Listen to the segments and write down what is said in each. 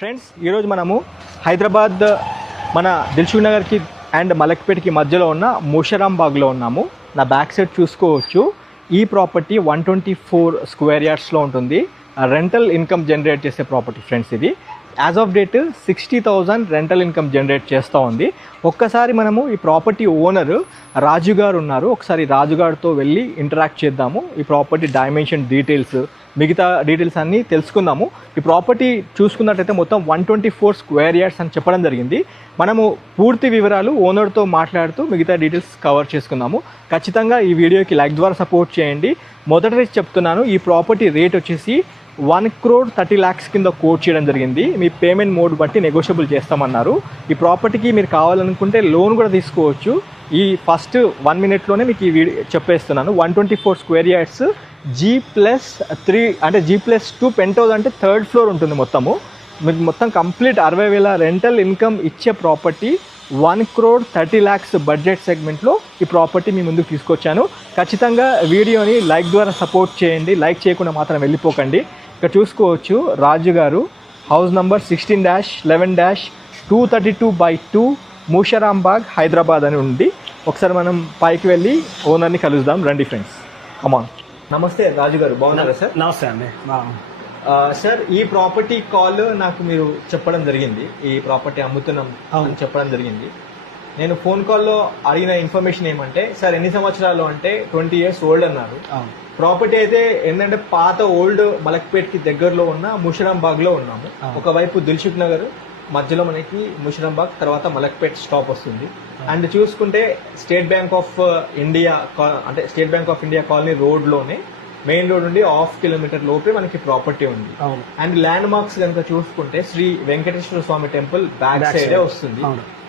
Friends ఈరోజు మనము హైదరాబాద్ మన దిల్సుఖ్ నగర్కి అండ్ మలక్పేట్కి మధ్యలో ఉన్న ముషరాంబాగ్లో ఉన్నాము. నా బ్యాక్ సైడ్ చూసుకోవచ్చు. ఈ ప్రాపర్టీ 124 స్క్వేర్ యార్డ్స్లో ఉంటుంది. రెంటల్ ఇన్కమ్ జనరేట్ చేసే ప్రాపర్టీ ఫ్రెండ్స్. ఇది as of date 60,000 rental income generate చేస్తూ ఉంది. ఒక్కసారి మనము ఈ ప్రాపర్టీ ఓనర్ రాజు గారు ఉన్నారు, ఒకసారి రాజు గారితో వెళ్ళి ఇంటరాక్ట్ చేద్దాము. ఈ ప్రాపర్టీ డైమెన్షన్ డీటెయిల్స్, మిగతా డీటెయిల్స్ అన్నీ తెలుసుకుందాము. ఈ ప్రాపర్టీ చూసుకున్నట్టయితే మొత్తం 124 స్క్వేర్ యార్డ్స్ అని చెప్పడం జరిగింది. మనము పూర్తి వివరాలు ఓనర్తో మాట్లాడుతూ మిగతా డీటెయిల్స్ కవర్ చేసుకుందాము. ఖచ్చితంగా ఈ వీడియోకి లైక్ ద్వారా సపోర్ట్ చేయండి. మొదటి చెప్తున్నాను, ఈ ప్రాపర్టీ రేట్ వచ్చేసి 1,30 lakhs కింద కోట్ చేయడం జరిగింది. మీ పేమెంట్ మోడ్ బట్టి నెగోషియబుల్ చేస్తామన్నారు. ఈ ప్రాపర్టీకి మీరు కావాలనుకుంటే లోన్ కూడా తీసుకోవచ్చు. ఈ ఫస్ట్ 1 minute మీకు ఈ వీడియో చెప్పేస్తున్నాను. 124 స్క్వేర్ యార్డ్స్ G+3 అంటే G+2 పెంట్ హౌస్ అంటే 3rd floor ఉంటుంది. మొత్తము మీకు మొత్తం కంప్లీట్ 60,000 రెంటల్ ఇన్కమ్ ఇచ్చే ప్రాపర్టీ 1,30 lakhs బడ్జెట్ సెగ్మెంట్లో ఈ ప్రాపర్టీ మీ ముందుకు తీసుకొచ్చాను. ఖచ్చితంగా వీడియోని లైక్ ద్వారా సపోర్ట్ చేయండి. లైక్ చేయకుండా మాత్రం వెళ్ళిపోకండి. ఇక్కడ చూసుకోవచ్చు రాజు గారు, హౌస్ నంబర్ 16-11-232/2 ముషరాంబాగ్ హైదరాబాద్ అని ఉంది. ఒకసారి మనం పైకి వెళ్ళి ఓనర్ని కలుద్దాం. రండి ఫ్రెండ్స్, కమాన్. నమస్తే రాజు గారు, బాగున్నారా సార్? నమస్తే అండి. సార్, ఈ ప్రాపర్టీ కాల్ నాకు మీరు చెప్పడం జరిగింది. ఈ ప్రాపర్టీ అమ్ముతున్నాం అని చెప్పడం జరిగింది. నేను ఫోన్ కాల్లో అడిగిన ఇన్ఫర్మేషన్ ఏమంటే, సార్ ఎన్ని సంవత్సరాలు అంటే 20 years ఓల్డ్ అన్నారు. ప్రాపర్టీ అయితే ఏంటంటే పాత ఓల్డ్ మలక్పేట్కి దగ్గరలో ఉన్న ముషరాంబాగ్లో ఉన్నాము. ఒకవైపు దిల్సుఖ్ నగర్, మధ్యలో మనకి ముషరాంబాగ్, తర్వాత మలక్పేట్ స్టాప్ వస్తుంది. అండ్ చూసుకుంటే స్టేట్ బ్యాంక్ ఆఫ్ ఇండియా అంటే State Bank of India colony రోడ్లోనే మెయిన్ రోడ్ నుండి 1/2 kilometer లోపే మనకి ప్రాపర్టీ ఉంది. అండ్ ల్యాండ్ మార్క్స్ కనుక చూసుకుంటే శ్రీ వెంకటేశ్వర స్వామి టెంపుల్ బ్యాక్ సైడే వస్తుంది.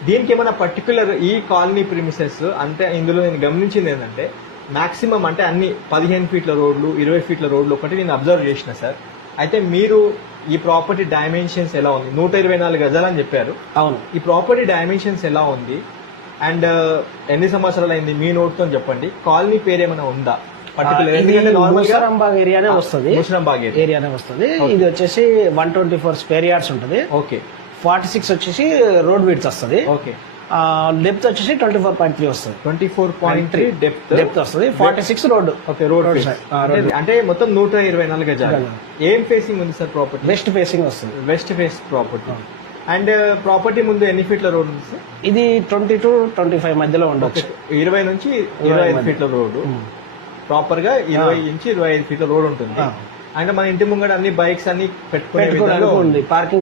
దీనికి ఏమైనా పర్టికులర్ ఈ కాలనీ ప్రిమిసెస్ అంటే ఇందులో నేను గమనించింది ఏంటంటే మాక్సిమం అంటే అన్ని 15 feet రోడ్లు, 20 feet రోడ్లు ఒకటి నేను అబ్జర్వ్ చేసిన సార్. అయితే మీరు ఈ ప్రాపర్టీ డైమెన్షన్స్ ఎలా ఉంది? 124 గజాలు అని చెప్పారు. అవును. ఈ ప్రాపర్టీ డైమెన్షన్స్ ఎలా ఉంది అండ్ ఎన్ని సంవత్సరాలు అయింది? మీ నోట్తో చెప్పండి. కాలనీ పేరు ఏమైనా ఉందా పర్టికులర్? ముషరాంబాగ్ ఏరియానే వస్తుంది. ముషరాంబాగ్ ఏరియానే వస్తుంది. ఇది వచ్చేసి 124 స్క్వేర్ యార్డ్స్ ఉంటుంది. ఓకే. 46 వచ్చేసి రోడ్ విడ్త్ వస్తుంది. ఓకే. డెప్త్ వచ్చేసి 24.3 వస్తుంది. 24.3 డెప్త్ వస్తుంది. 46 రోడ్. ఓకే, రోడ్ అంటే మొత్తం 124 గజాలు. ఏం ఫేసింగ్ ఉంది సార్ ప్రాపర్టీ? వెస్ట్ ఫేసింగ్ వస్తుంది. West face property. And property ముందు ఎన్ని ఫీట్ల రోడ్ ఉంది సార్? ఇది 20 to 25 మధ్యలో ఉండొచ్చు. 20 నుంచి 25 feet రోడ్. ప్రాపర్ గా 20 నుంచి 25 feet రోడ్ ఉంటుంది. అంటే మన ఇంటి ముంగడ అన్ని బైక్స్ అన్ని పెట్టుకునే పార్కింగ్